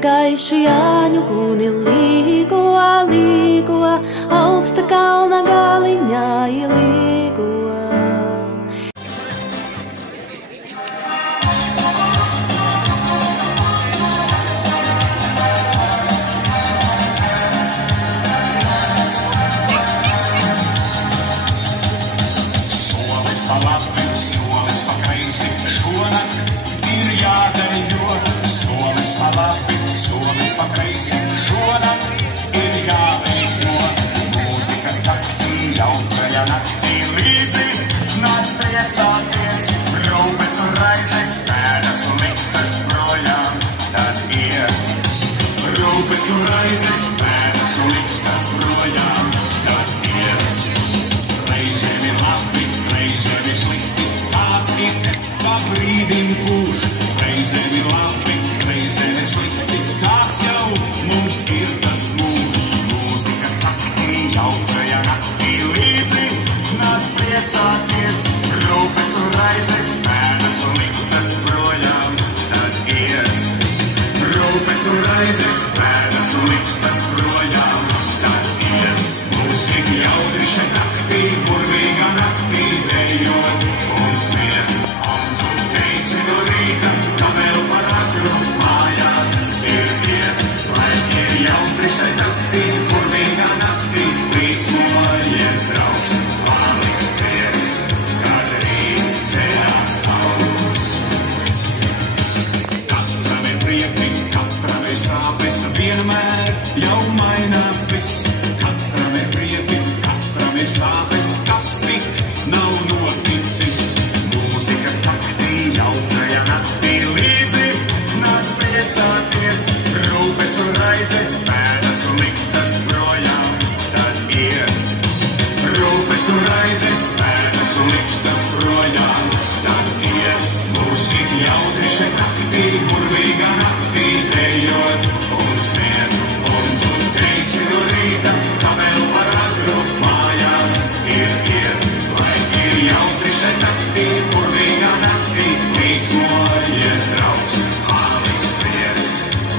gaiši Jāņu guni līgo, līgo, augsta kalna galiņā līgo. Solis pa labi, solis pa kreisi, šonakt ir jādejo. Solis pa labi, solis pa kreisi, šonakt ir jāveico. Mūzikas takti jautrajā naktī līdzi nāc priecāties. Rūpes un raizes, pēdas un likstas projām tad ies. Rūpes un raizes, pēdas un likstas projām tad ies. Reizēm ir labi, reizēm ir slikti, tāds ir, kā brīdim pūš. Reizēm ir labi, reizēm ir slikti, tāds jau mums ir tas mūs. Mūzikas takti jautrajā naktī līdzi nāc priecāties. Rūpes un raizes, pēdas un likstas projām tad ies. Rūpes un raizes, pēdas un likstas projām tad ies. Mūsīgi jaudri šeit naktī, burvīgā naktī dejot un smien. Un tu teici no rīta, ka vēl par agru mājās ir iet. Lai ir jaudri šeit naktī, burvīgā naktī, līdzmojies draugs. Paliks prieks, kad rīts ceļās saules. Katram ir prieki, katram ir sāpes, vienmēr jau mainās viss. Katram ir prieki, katram ir sāpes, kas tik nav noticis. Mūzikas takti jautrajā naktī līdzi nāc priecāties. Rūpes un raizes, pēdas un likstas projām tad ies. Rūpes un raizes, pēdas un likstas projām tad ies. Mūsīgi jautri šeit naktī, burvīgā naktī dejot un smien. Un tu teici no rīta, ka vēl par agru mājās ir iet. Lai ir jautri šeit naktī, burvīgā naktī, līdzmojies draugs. Paliks prieks,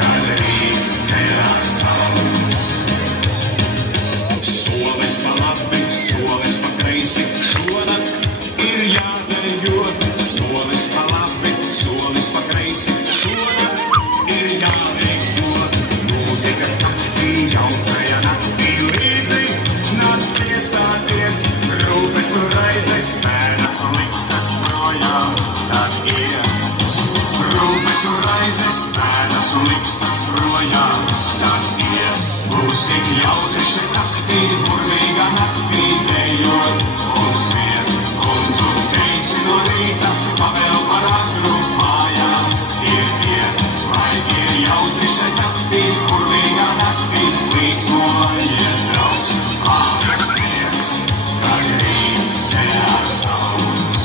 kad rīts ceļās saules. Solis pa labi, solis pa kreisi, šonakt ir jādejo. Solis pa labi, solis pa kreisi, šonakt ir jāveico. Mūzikas takti jautrajā naktī līdzi nāc priecāties. Rūpes un raizes, pēdas un likstas projām tad ies. Rūpes un raizes, pēdas un likstas projām tad ies. Mūsīgi jautri šeit naktī, burvīgā naktī dejot un smien. Un tu teici no rīta, ka vēl par agru mājās ir iet. Lai ir jautri šeit naktī, burvīgā naktī, līdzmojies draugs. Paliks prieks, kad rīts ceļās saules.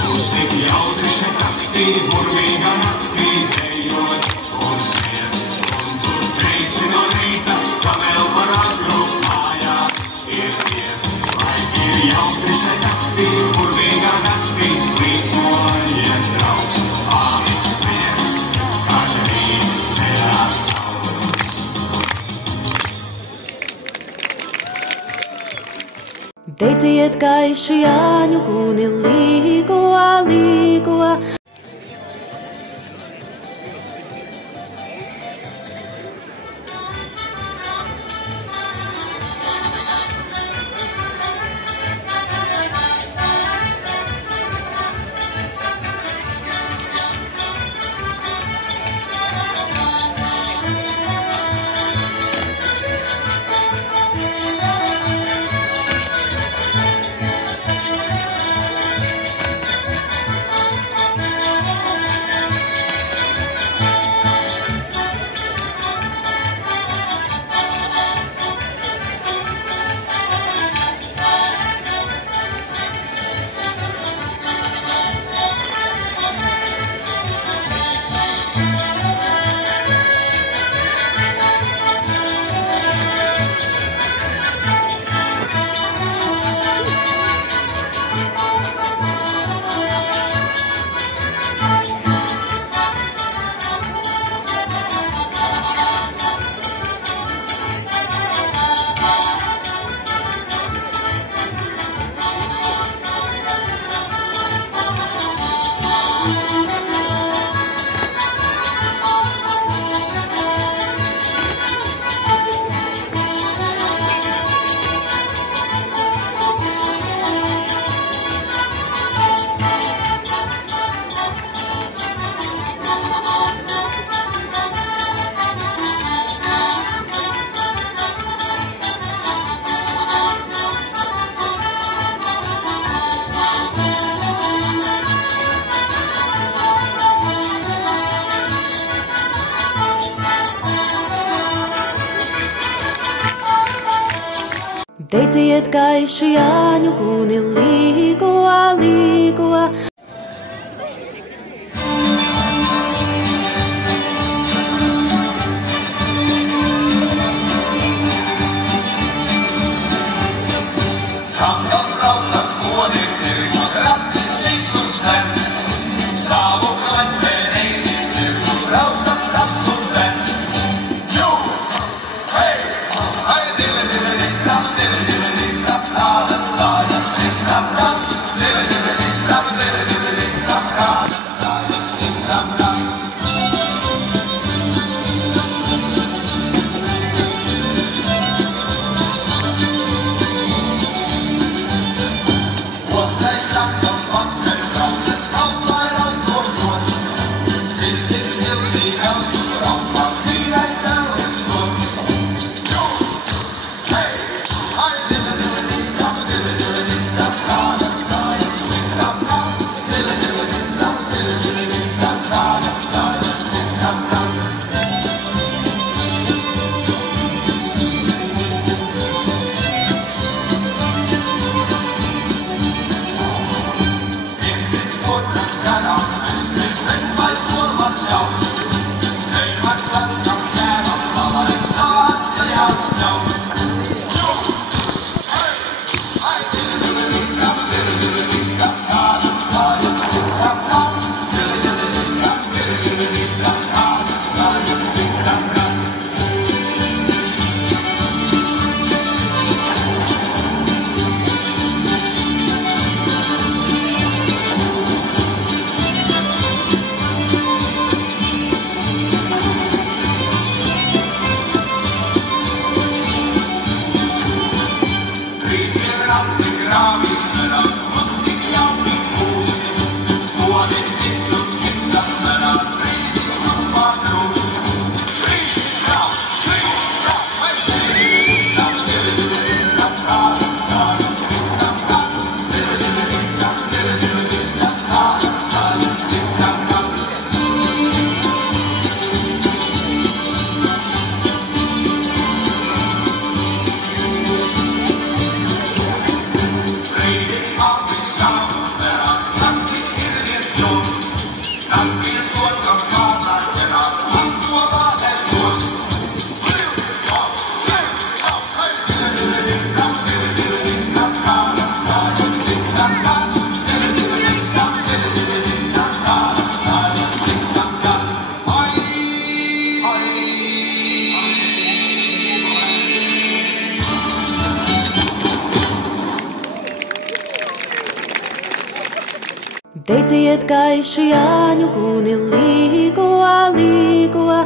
Mūsīgi jautri šeit naktī, burvīgā naktī dejot un smien. Un tu teici no rīta, ka vēl par agru mājās ir iet. Lai ir jautri šeit naktī, burvīgā naktī, līdzmojies draugs. Paliks prieks, kad rīts ceļās saules. Dedziet gaiši Jāņu guni līgo, līgo. Teiciet gaiši Jāņu kūni līgo, līgo. Teiciet gaiši Jāņu kūni līgo, līgo.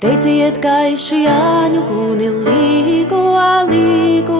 Teiciet gaiši Jāņu kuni līgo, līgo.